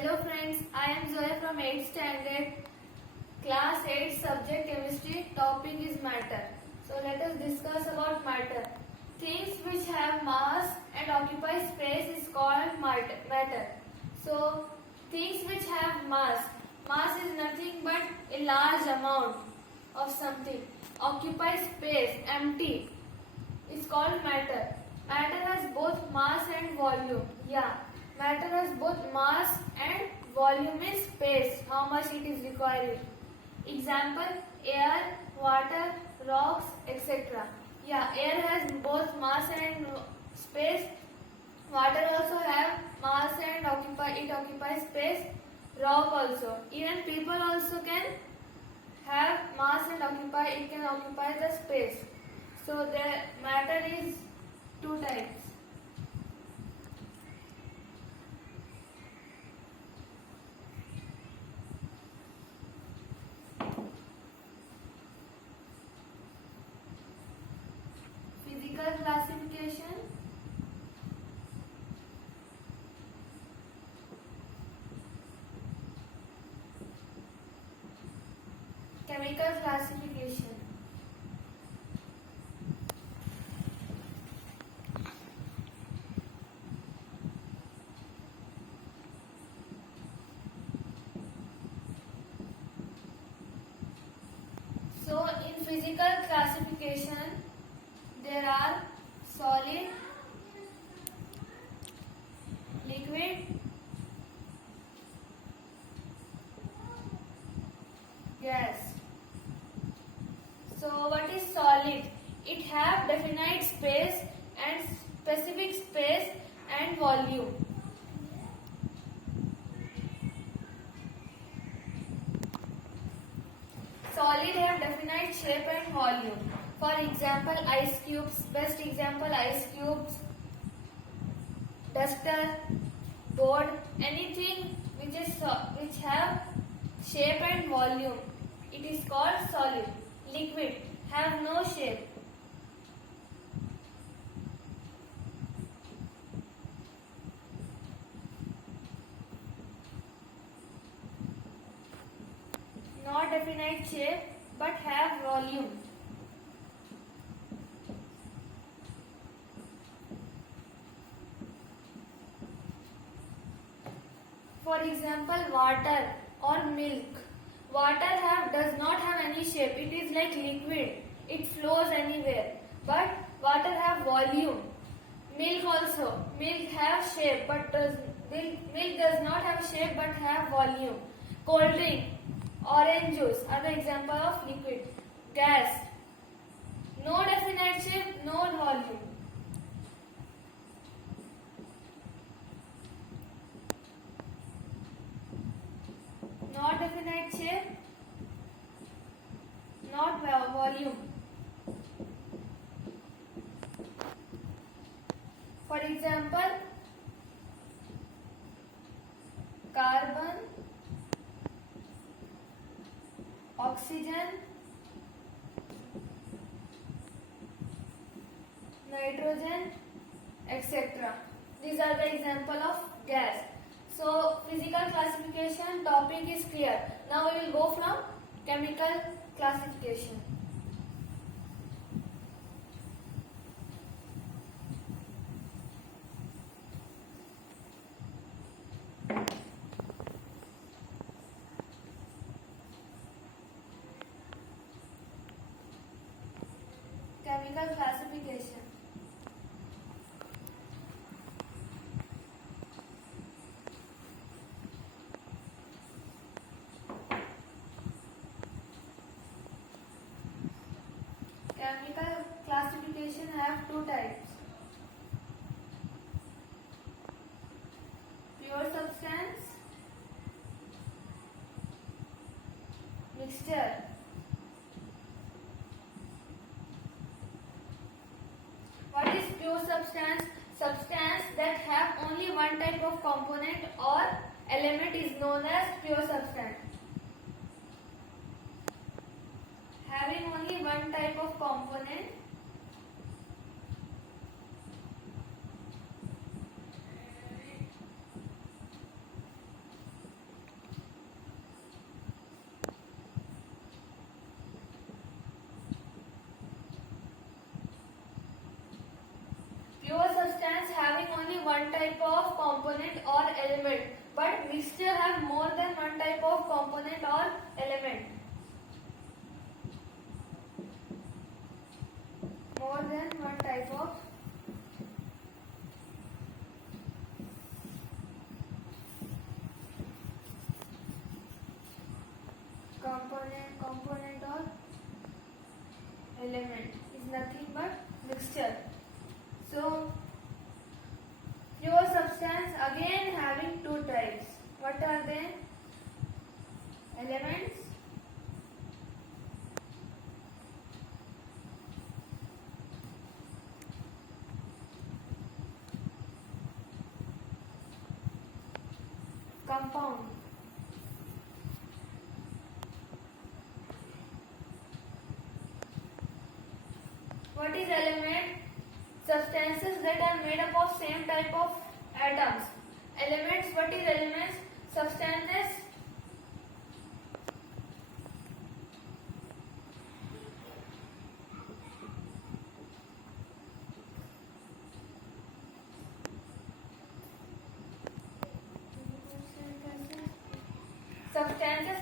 Hello friends, I am Zoe from 8th standard, class 8 subject chemistry, topic is matter. So let us discuss about matter. Things which have mass and occupy space is called matter. So things which have mass is nothing but a large amount of something. Occupy space, empty, is called matter. Matter has both mass and volume. Matter has both mass and volume in space, how much it is required. Example, air, water, rocks, etc. Air has both mass and space. Water also have mass and occupies space. Rock also. Even people also can have mass and it can occupy the space. So the matter is two types. Physical classification, chemical classification. So in physical classification there are solid, liquid, gas. So what is solid? It have definite space and specific space and volume. Solid have definite shape and volume. For example, ice cubes, best example ice cubes, duster, board, anything which have shape and volume. It is called solid. Liquid have no shape. Not definite shape but have volume. For example, water or milk. Water does not have any shape. It is like liquid. It flows anywhere. But water have volume. Milk also. Milk have shape but milk does not have shape but have volume. Cold drink, orange juice are the example of liquid. Gas. No definite shape, no volume. Not definite shape, not volume. For example, carbon, oxygen, nitrogen, etc. These are the example of gas. So physical classification topic is clear. Now we will go from chemical classification. Chemical classification. Chemical classification have two types. Pure substance, mixture. What is pure substance? Substance that have only one type of component or element is known as pure substance. Having only one type of component substance having only one type of component or element, but mixture have more than one type of component or element. More than one type of component or element is nothing but mixture. So pure substance again having two types. What are they? Elements compound. What is element? Substances that are made up of same type of atoms. Elements, what is elements? Substances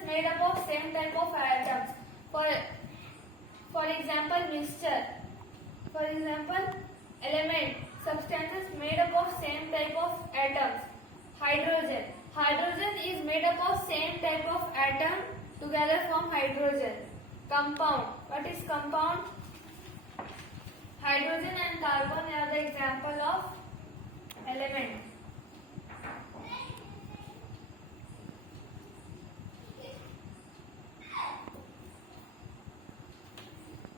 made up of same type of atoms. For example, mixture. For example, element. Substances made up of same type of atoms. Hydrogen. Hydrogen is made up of same type of atom together form hydrogen. Compound. What is compound? Hydrogen and carbon are the example of element.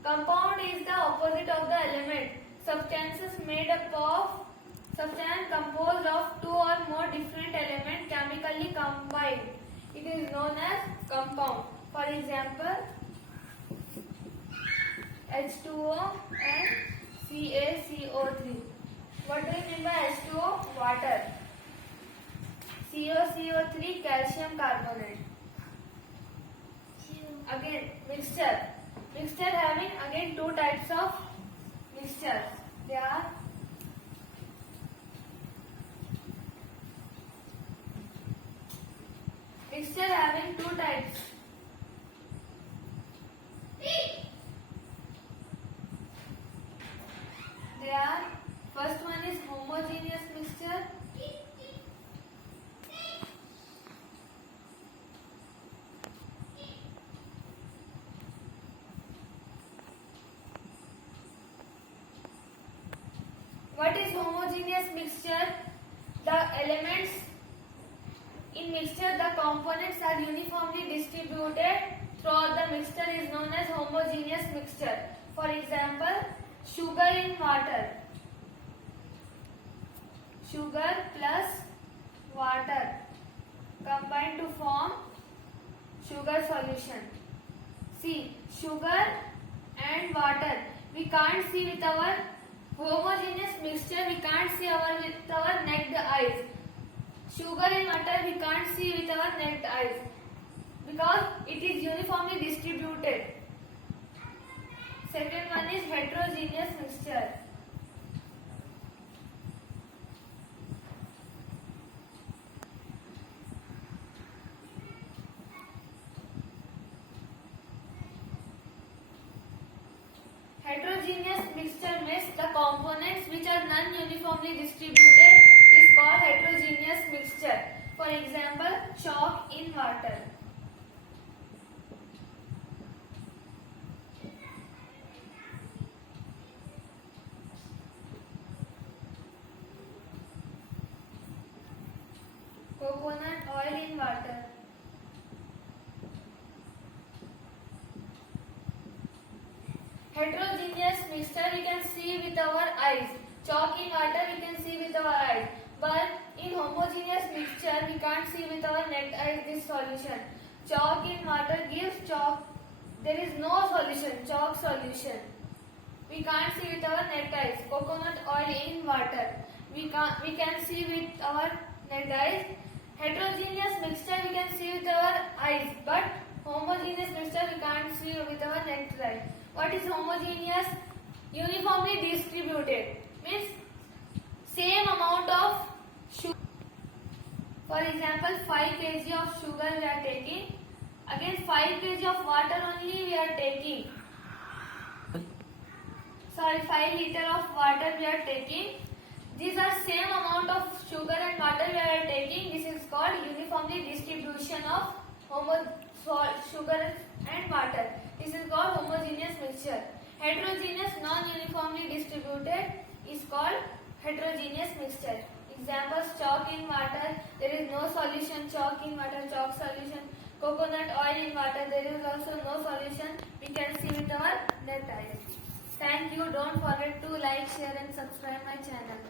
Compound is the opposite of the element. Substance composed of two or more different elements chemically combined. It is known as compound. For example, H2O and CaCO3. What do you mean by H2O? Water. CaCO3 calcium carbonate. Again, mixture. Mixture having again two types of mixtures. They are mixture having two types. They are, first one is homogeneous mixture. What is homogeneous mixture? The elements in mixture, the components are uniformly distributed throughout the mixture is known as homogeneous mixture. For example, sugar in water. Sugar plus water combined to form sugar solution. See, sugar and water. We can't see with our homogeneous mixture, we can't see with our naked eyes. Sugar in water we can't see with our naked eyes because it is uniformly distributed. Second one is heterogeneous mixture. Heterogeneous mixture means the components which are non-uniformly distributed is called heterogeneous mixture. For example, chalk in water. Coconut oil in water. Heterogeneous mixture we can see with our eyes. Chalk in water we can see with our eyes. But in homogeneous mixture we can't see with our naked eyes this solution. Chalk in water gives chalk. There is no solution, chalk solution. We can't see with our naked eyes. Coconut oil in water. We can see with our naked eyes. Heterogeneous mixture we can see with our eyes. But homogeneous mixture we can't see with our naked eyes. What is homogeneous? Uniformly distributed. Means same amount of sugar. For example, 5 kg of sugar we are taking. Again 5 kg of water only we are taking. Sorry, 5 liter of water we are taking. These are same amount of sugar and water we are taking. This is called uniformly distribution of sugar and water. This is called homogeneous mixture. Heterogeneous non-uniformly distributed is called heterogeneous mixture. Examples: chalk in water, there is no solution. Chalk in water, chalk solution. Coconut oil in water, there is also no solution. We can see with our naked eyes. Thank you. Don't forget to like, share and subscribe my channel.